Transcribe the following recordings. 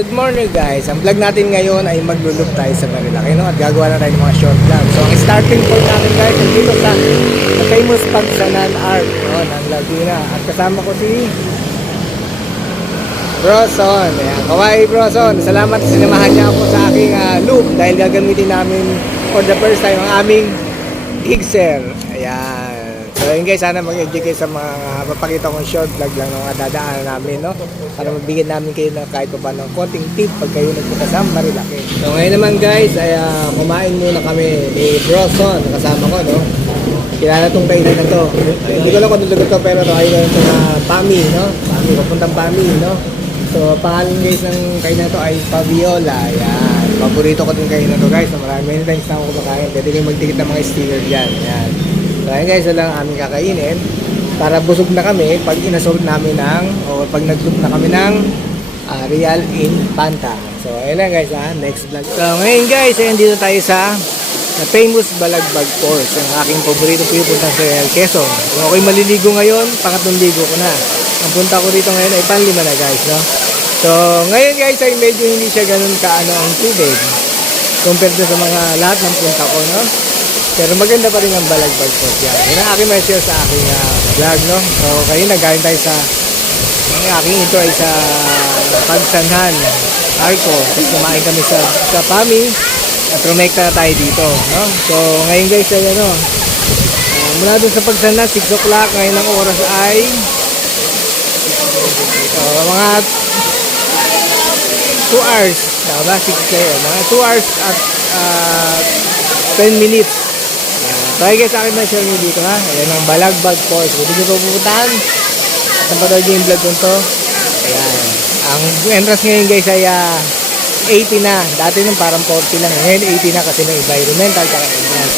Good morning guys, ang vlog natin ngayon ay maglulog tayo sa Marilaki, no? At gagawa na tayo ng mga short vlog. So ang starting point natin guys ay dito sa famous Pagsanan Arc, no? Ng Laguna. At kasama ko si Broson. Ayan, Kawai Broson. Salamat sa sinamahan niya ako sa aking loop dahil gagamitin namin for the first time ang aming Gixxer. Ayan. So yun guys, sana mag-educate sa mga mapakita kong short vlog lang ng mga dadaanan namin, no? Para mabigyan namin kayo ng kahit pa ng konting tip pag kayo nagpunta sa Marilaki. So ngayon naman guys, ay kumain muna kami ni Broson, kasama ko, no? Kilala tong kainan na to. Hindi ko lang kung nilagay to, pero ito ay ito na Pami, no? Pami, papuntang Pami, no? So pangalan guys ng kainan na to ay Paviola. Ayan. Paborito ko tong kainan na to guys. Many times na ako kumakain. Pwede rin magdikit ng mga sticker dyan. Ayan. So ayun guys, ito lang aming kakainin para busog na kami pag inasold namin o pag nag-loop na kami ng Real Infanta. So ayun lang guys, next vlog. So ngayon guys, ayun dito tayo sa famous Balagbag Falls, ang aking paborito pupunta sa Real Quezon. Kung ako'y maliligo ngayon, pangatlong ligo ko na. Ang punta ko dito ngayon ay panlima na guys, no? So ngayon guys ay medyo hindi siya ganun kaano ang tubig compared sa mga lahat ng punta ko, no? Pero maganda pa rin ang Balagbag Falls yan. Yan ang aking ma-share sa aking vlog, no? So kayo nagaling tayo sa ang aking intro ay sa Pagsanhan Arco. Tapos kumain kami sa Pami at rumekta na tayo dito, no? So ngayon guys ay ano, mula dun sa Pagsanhan 6 o'clock, ngayon ang oras ay mga 2 hours, ba? 6 kayo, mga 2 hours at 10 minutes. So guys, akin na share nyo dito, ha. Ayan ang Balagbag Falls. Kung hindi nyo pupuntahan at napanood nyo yung vlog nito, ayan. Ang entrance ngayon guys ay 80 na. Dati nung parang 40 lang. Ngayon 80 na kasi ng environmental at entrance.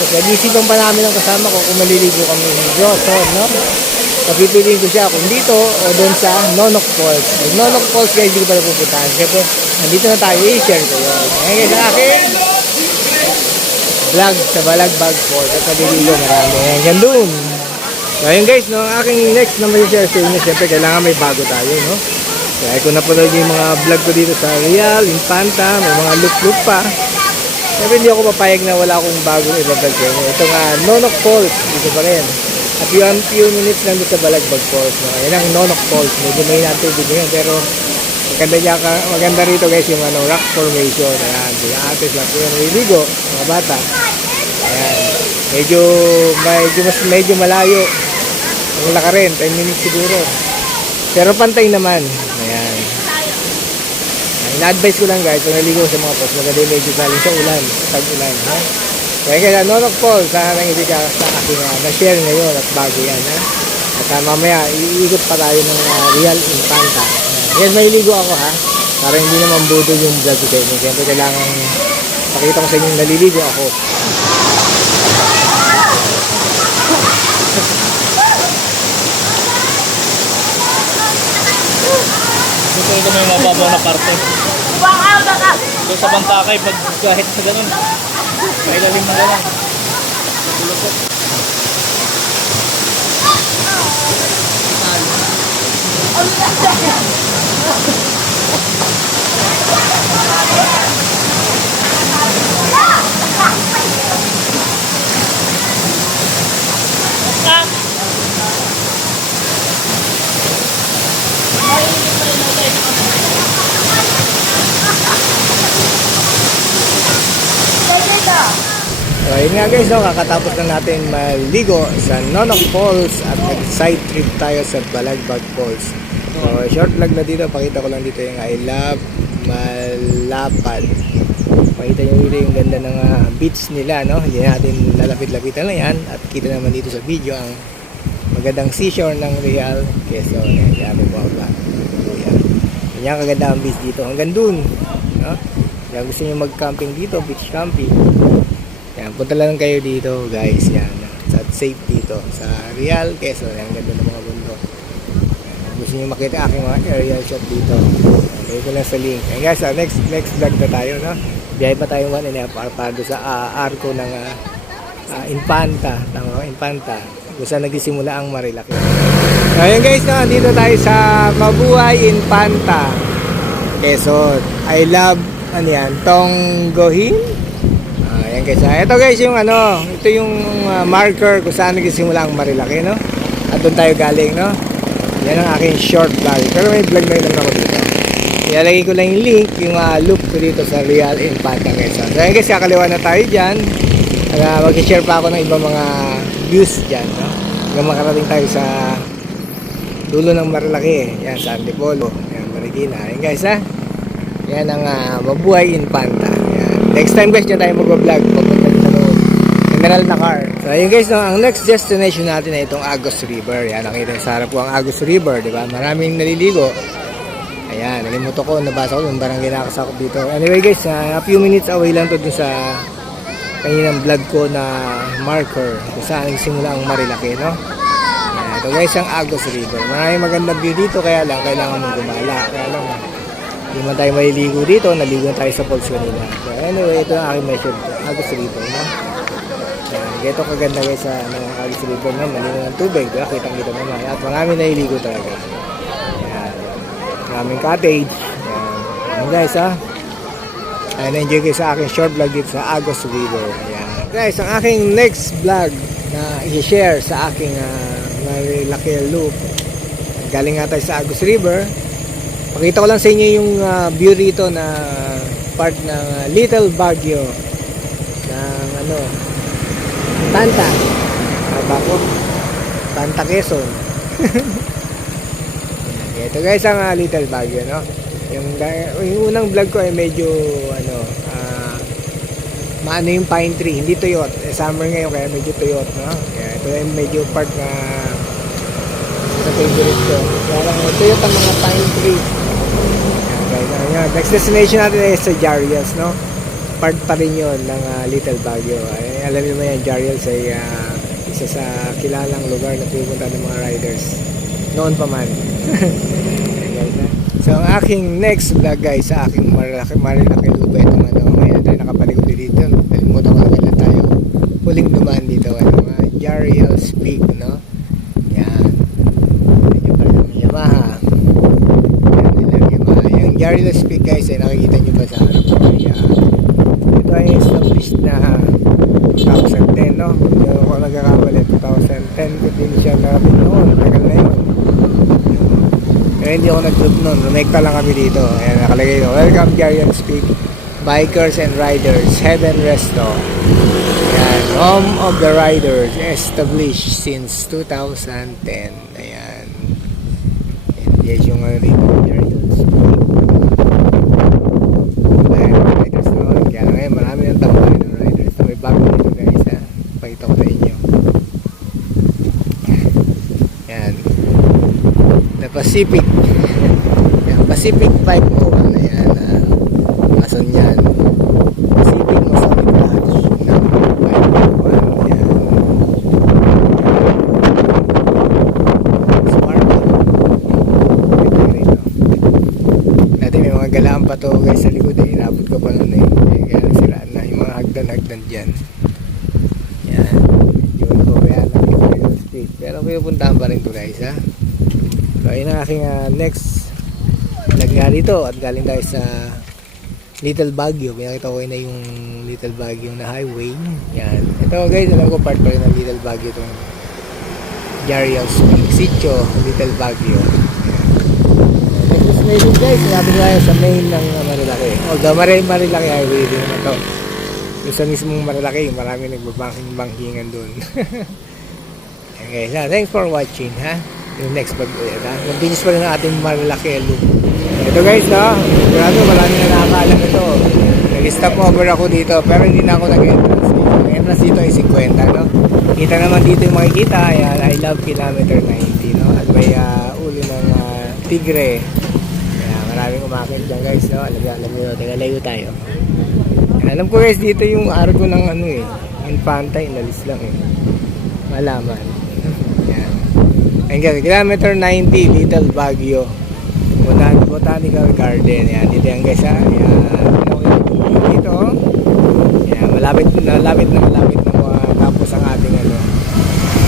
So pag-isipan pa namin ang kasama ko kung maliligo kami ng Broson, no? Papipiliin ko siya kung dito o doon sa Nonok Falls. Yung Nonok Falls guys, hindi ko pala pupuntahan. Siyempre, nandito na tayo, i-share ko yun. Ngayon guys, sa akin vlog sa Balagbag Falls at maliligo marami. Hanggang doon. So ayun guys, no, ang aking next na may share sa inyo, siyempre kailangan may bago tayo, no? Kaya kung napanood yung mga vlog ko dito sa Real Infanta, may mga loop pa. Siyempre hindi ako papayag na wala akong bagong ibablog sa inyo. Ito nga, Nonok Falls, dito pa rin. At yung few minutes lang dito sa Balagbag Falls, no? Ayan ang Nonok Falls, medyo may natubig ngayon, pero maganda rito guys yung rock formation. Ayan, sila ate sila po yung naliligo, mga bata. Ayan, medyo malayo ang lakarin, 10 minutes siguro, pero pantay naman. Ayan, ina-advise ko lang guys, kung naligo sa mga falls, maganda yung medyo galing sa ulan, tag-ulan, ha? Kaya Nonok Falls, sana nang hindi ka sa akin na-share ngayon at bago yan, ha? At mamaya iikot pa tayo ng Real Infanta. Yan, may ligo ako, ha, para hindi naman budol yung vlog ko sa inyo. Siyempre kailangan pakita ko sa inyo naliligo ako. Ito may mababaw na parte. Doon sa Bantakay, pag kahit sa ganun, may lalim na lang. So ayun nga guys, no, kakatapos na natin maligo sa Nonok Falls at nag-side trip tayo sa Balagbag Falls. So short vlog na dito, pakita ko lang dito yung I Love Malapad. Pakita nyo dito yung ganda ng beach nila, no? Hindi natin lalapit-lapitan na yan. At kita naman dito sa video ang magandang seashore ng Real Quezon. Yan po ba? Yan kaganda ang beach dito hanggang dun, no? Kaya gusto nyo mag-camping dito, beach camping, yan, punta lang kayo dito guys. Yan, at safe dito sa Real Quezon. Yan, ganda ng mga bundok. Gusto nyo makita aking mga aerial shot dito, okay ko lang sa link. And guys, next vlog na tayo, no? Biyahe pa tayo 1.5 hour para sa arko ng Infanta, kung saan nagsisimula ang Marilaki. So ayun guys, no, dito tayo sa Mabuhay Infanta. Quezon. I love, ano yan, Tonggohin. Ayan guys. Ito guys yung ano, ito yung marker kung saan nagsisimula ang Marilaki, no? At doon tayo galing, no? Yan ang aking short vlog. Pero may vlog na lang ako dito. Ilalagay ko lang yung link, yung loop ko dito sa Real Infanta Quezon. So ayan guys, kakaliwa na tayo dyan. Mag-share pa ako ng ibang mga views dyan, no? Hanggang makarating tayo sa dulo ng Marilaki. Yan, sa Antipolo. Yan, Marikina. Ayan guys, ha? Yan ang Mabuhay Infanta. Yan. Next time guys, dyan tayo mag-vlog. Papunta sa loob. General na car. So ayun guys, no, ang next destination natin ay itong Agos River. Yan, nakita sa harap ko ang Agos River, di ba? Maraming naliligo. Ayan, nalimuto ko, nabasa ko yung barangay nakasakop dito. Anyway guys, a few minutes away lang to dun sa kaninang vlog ko na marker kung saan nagsimula ang Marilaki, no? Ayan, ito guys ang Agos River. Maraming magandang view dito, kaya lang kailangan mong gumala. Kaya lang, hindi man tayo maliligo dito, naligo tayo sa falls kanina. So anyway, ito ang aking measure, Agos River, no? Ito kaganda guys sa Agos River, no? Malino ng tubig, diba? Kitang-kita naman. At maraming naliligo talaga. Ayan. Maraming cottage. Ayan guys, ha? Ayan, enjoy kayo sa aking short vlog dito sa Agos River. Ayan. Guys, ang aking next vlog na i-share sa aking Marilaki loop. Galing nga tayo sa Agos River. Pakita ko lang sa inyo yung view rito na part ng Little Baguio ng ano, Tanta. Bako. Tanta Quezon. Ito guys ang Little Baguio, no? Yung unang vlog ko ay medyo ano, maano yung pine tree, hindi tuyot. Summer ngayon kaya medyo tuyot, no? Kaya ito yung medyo part na sa favorite ko. Kaya lang tuyot ang mga pine tree. Guys, next destination natin ay sa Jarias, no? Part pa rin yun ng Little Baguio. Ay, alam niyo ba yan, Jarias ay isa sa kilalang lugar na pinupunta ng mga riders noon pa man. So ang aking next vlog guys sa aking Marilaki lupa, itong ano, ngayon tayo nakapaligod dito, nalimutan ko na tayo huling dumaan dito, ano, Jarias Peak, no? Yan, medyo pa rin ng Yamaha. Yan nilang Yamaha. Yung Jarias Peak guys ay nakikita nyo ba sa harap ko? Ito ay established na 2010, no? Yung ako nagkakamali 2010 ko din siya narating noon, tagal na yun. Pero hindi ako nag-group nun, rumekta lang kami dito. Ayan, nakalagay ito, welcome Jarias Peak, bikers and riders, Heaven Resto. Ayan, home of the riders, established since 2010. Ayan. Ayan, yes, yung ano dito, Jarias Peak. Ayan, riders naman. Kaya ngayon, marami ng tambay ng riders. So, may bago dito guys, ha. Pakita ko sa inyo. Ayan. The Pacific. Ayan, Pacific 501. Ayan, kason yan. Pacific Masonic Lodge. Ayan, 501. Ayan. Smart. Ito rito. Dati may mga galaan pa to guys sa likod eh. Inabot ko pa nun eh. Kaya nasiraan na yung mga hagdan-hagdan dyan. Yan. Yun ko kaya lang yung street. Pero pinupuntahan pa rin to guys, ha. So ayun ang aking next vlog nga dito. At galing tayo sa Little Baguio. Pinakita ko na yung Little Baguio na highway. Yan. Ito guys, alam ko part pa rin ng Little Baguio itong Jarias Peak Sitio, Little Baguio. Next destination guys, natin tayo sa main ng Marilaki. Although Marilaki highway din na to. Yung sa mismong Marilaki, marami nagbabangking-bangkingan dun. Okay, so thanks for watching, ha. Yung next vlog ulit, ha. Continuous pa rin ang ating Marilaki loop. Ito guys, no. Sigurado maraming na nakakaalam ito. Nag-stop over ako dito, pero hindi na ako nag-entrance dito. Ang entrance dito ay 50, no. Kita naman dito yung makikita. Ayan, I love kilometer 90, no. At may ulo ng tigre. Ayan, maraming umakit dyan guys, no. Alam nyo, tagalayo tayo. Alam ko guys, dito yung argo ng ano eh, Infanta, inalis lang eh. Malaman. Yan. Ayun guys, kilometer 90, Little Baguio. Botanical Garden. Yan, dito yan guys, ha. Yan, dito. Yan, malapit na tapos ang ating ano,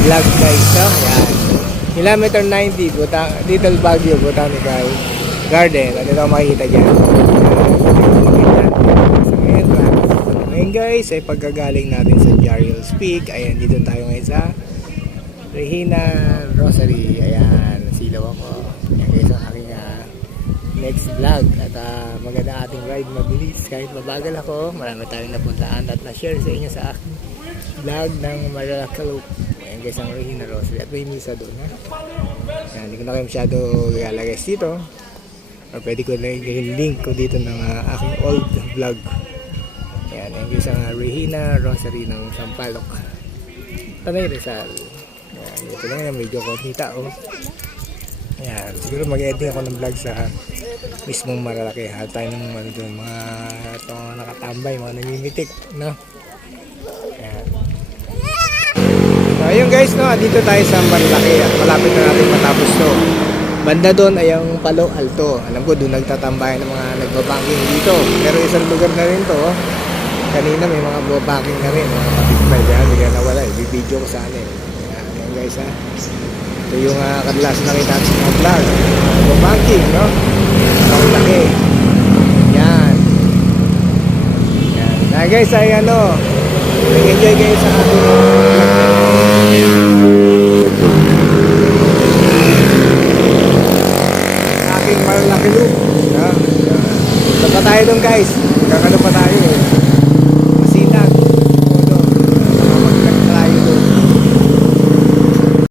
vlog guys, no. Yan. Kilometer 90, Little Baguio Botanical garden. At ito ang makikita dyan. Sa entrance. Ngayon guys, ay pagkagaling natin sa Jariel's Peak. Ayan, dito tayo ngayon sa Regina Rosary. Ayan, nasilaw ako. Ayan guys, ang aking next vlog. At maganda ating ride, mabilis. Kahit mabagal ako, marami tayong napuntaan at na-share sa inyo sa aking vlog ng Maracalop. Ayan guys, ang Regina Rosary. At may misa doon, ha? Ayan, hindi ko na kayo masyado ilalagay dito. Or pwede ko na i-link ko dito ng aking old vlog. Ayan, ayan guys, ang Regina Rosary ng Sampaloc, Tanay Rizal. Ayan, ito lang yan, medyo konti tao. Ayan, siguro mag-editing ako ng vlog sa mismong Malalaki. Halit tayo ng mga nakatambay, mga namimitik, no? Ayan. So, ayun guys, no, dito tayo sa Malalaki at malapit na natin matapos to. Banda doon ay ang Palo Alto. Alam ko doon nagtatambay ng mga nagbabanking dito. Pero isang lugar na rin to, oh. Kanina may mga babanking na rin, mga kapitbahay. Kaya hindi ka nawala, i-video ko sana eh. Ayan guys, ha. Ito yung kadalasan nakita natin sa mga vlog. Mga banking, no? Ang laki. Yan. Yan. Na guys, ay ano, nag-enjoy kayo sa ating aking Malalaki loop. Punta pa tayo doon guys. Kakalo pa tayo eh.